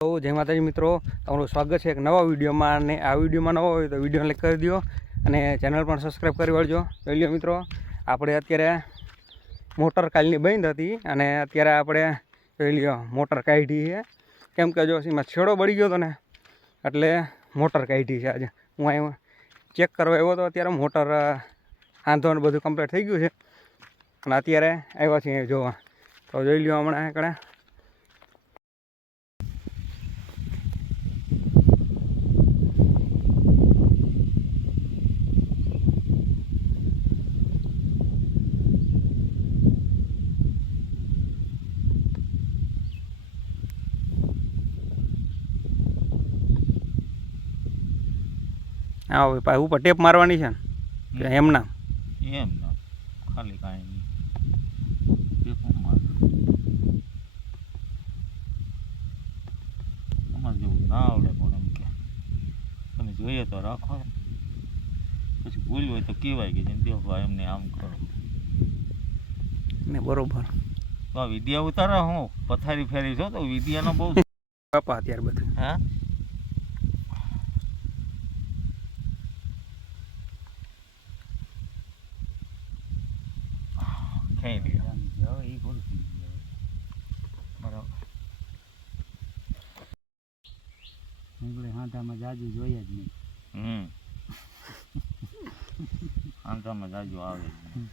તો જય માતાજી મિત્રો, તમારું સ્વાગત છે એક નવા વિડીયોમાં. અને આ વિડીયોમાં નવો હોય તો વિડીયોને લાઈક કરી દો અને ચેનલ પણ સબસ્ક્રાઈબ કરી વળજો. જોઈ લો મિત્રો, આપણે અત્યારે મોટર કાલની બંધ હતી અને અત્યારે આપણે જોઈ લ્યો મોટર કાઢી છે. કેમ કે જો એમાં છેડો બળી ગયો હતો ને એટલે મોટર કાઢી છે. આજે હું અહીં ચેક કરવા આવ્યો હતો. અત્યારે મોટર આંધોને બધું કમ્પ્લીટ થઈ ગયું છે અને અત્યારે આવ્યા છીએ જોવા. તો જોઈ લ્યો હમણાં એકડે હા ભાઈ ઉપર ટેપ મારવાની છે ને કે એમના એમ ના ખાલી કાંઈ નહીં ટેપો માર અમારે જેવું ના આવડે પણ એમ કે તમે જોઈએ તો રાખો પછી ભૂલ હોય તો કહેવાય કે જેમ દેખો એમને આમ કરો ને બરોબર. તો આ વિદ્યા ઉતારા હું પથારી ફેરી છો તો વિદ્યાનો બહુ બાપા અત્યારે બધું હા ખાઈ લ્યો એ ભૂલ થઈ ગઈ બરાબર. નીકળે હાંધામાં જાજુ જોઈએ જ નહીં. આંધામાં જાજુ આવે જ નહીં.